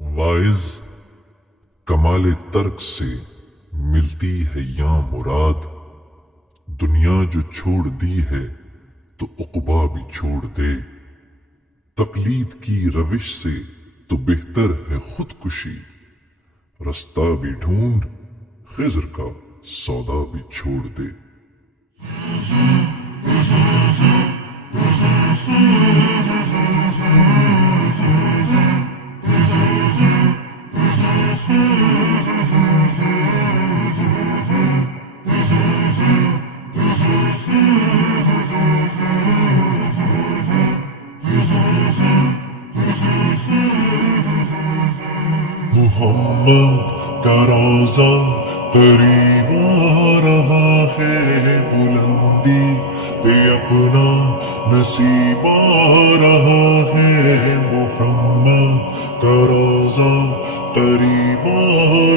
واعظ کمال ترک سے ملتی ہے یاں مراد، دنیا جو چھوڑ دی ہے تو عقبیٰ بھی چھوڑ دے۔ تقلید کی روش سے تو بہتر ہے خودکشی، رستہ بھی ڈھونڈ خضر کا سودا بھی چھوڑ دے۔ محمد کا روضہ قریب آ رہا ہے، بلندی پہ اپنا نصیب آ رہا ہے۔ محمد کا روضہ قریب آ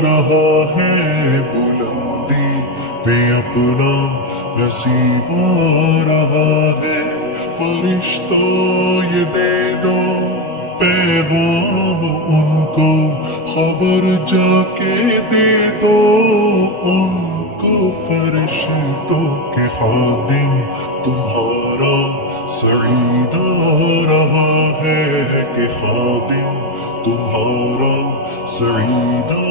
رہا ہے، بلندی پہ اپنا نصیب آ رہا ہے۔ فرشتوں یہ دے دو پیغام ان کو، خبر جا کے دے دو ان کو۔ فرشتوں کے خادم تمہارا سعید آ رہا ہے، کہ خادم تمہارا سعید آ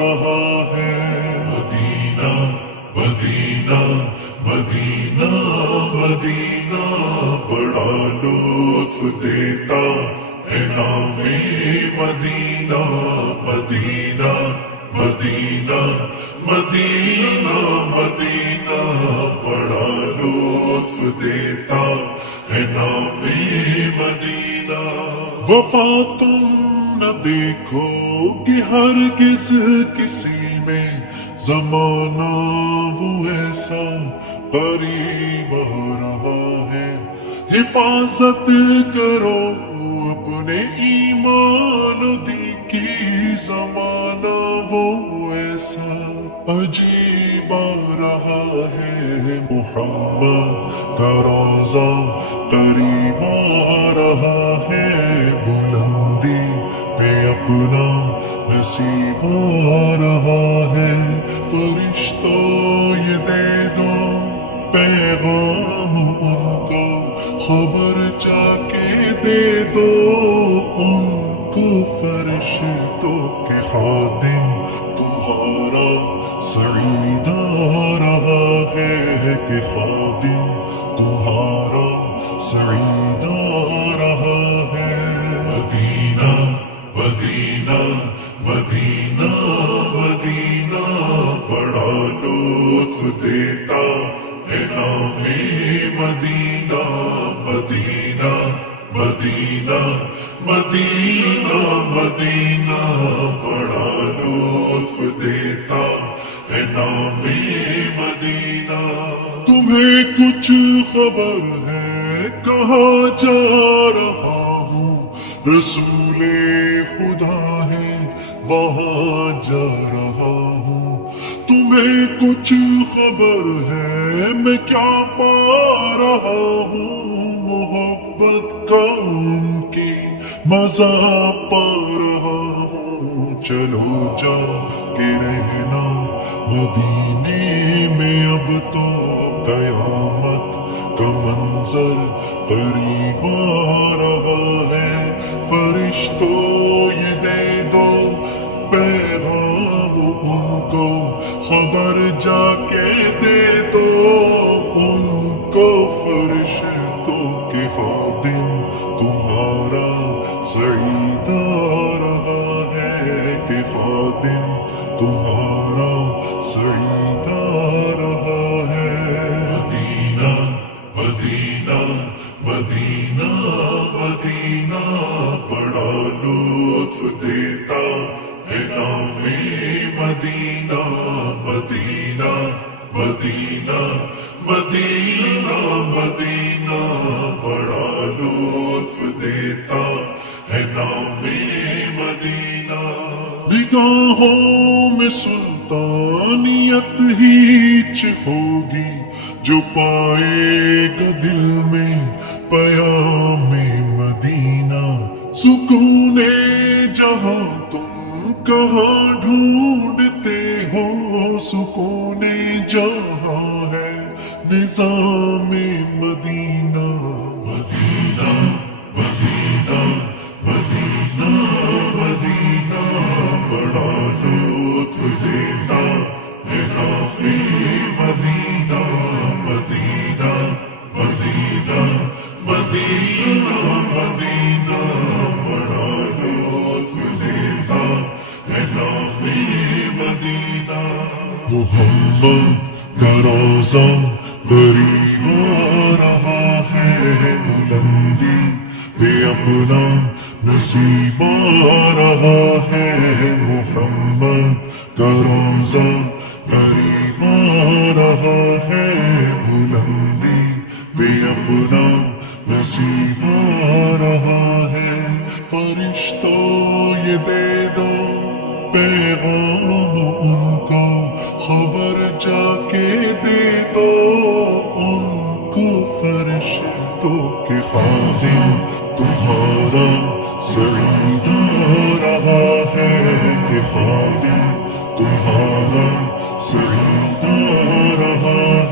رہا ہے۔ مدینہ مدینہ مدینہ مدینہ بڑا لطف دیتا ہے نام مدینہ۔ مدینہ مدینہ مدینہ مدینہ بڑا لطف دیتا ہے نام مدینہ۔ وفا تم نہ دیکھو کہ ہرگز کسی میں، زمانہ وہ ایسا قریب آ رہا ہے۔ حفاظت کرو اپنے ایمان و دین کی، زمانہ وہ ایسا عجیب آ رہا ہے۔ محمد کا روضہ قریب آ رہا ہے، بلندی پہ اپنا نصیب آ رہا ہے۔ فرشتوں یہ دے دو پیغام ان کو، خبر جا کے دے دو ان کو۔ فرشتوں کے خادم تمہارا سعید آ رہا ہے، کہ خادم تمہارا سعید آ رہا ہے۔ مدینہ مدینہ مدینہ مدینہ بڑا لطف دیتا ہے نام مدینہ۔ مدینہ مدینہ مدینہ مدینہ بڑا لطف دیتا ہے نام مدینہ۔ تمہیں کچھ خبر ہے کہاں جا رہا ہوں، رسول خدا ہے وہاں جا رہا ہوں۔ تمہیں کچھ خبر ہے میں کیا پا رہا ہوں، محبت کا ان کی مزہ پا رہا ہوں۔ چلو جا کے رہنا مدینے میں، اب تو قیامت کا منظر قریب آ رہا ہے۔ فرشتوں یہ دے دو پیغام ان کو، خبر جا کے دے دو ان کو۔ فرشتوں کے خادم تمہارا سعید آ رہا ہے، کہ خادم تمہارا سعید آ رہا ہے۔ مدینہ مدینہ مدینہ مدینہ بڑا لطف دیتا ہے نام مدینہ۔ مدینہ مدینہ مدینہ مدینہ بڑا لطف دیتا ہے نام مدینہ۔ نگاہوں میں سلطانیت ہی ہوگی، جو پائے گا دل میں پیام مدینہ۔ سکون جہاں تم کہاں ڈھونڈتے ہو سکون جہاں ہے نظام مدینہ مدینہ مدینہ مدینہ مدینہ بڑا لطف دیتا ہے نام مدینہ مدینہ مدینہ مدینہ مدینہ بڑا لطف دیتا ہے نام مدینہ محمد کا روزہ قریب آ رہا ہے بلندی پہ اپنا نصیب آ رہا ہے محمد کا روزہ قریب آ رہا ہے بلندی پہ اپنا نصیب آ رہا ہے فرشتوں یہ دے دو پیغام ان کو خبر جا کے دے دو ان کو فرشتوں کے خادم تمہارا سعید آ رہا ہے کہ خادم تمہارا سعید آ رہا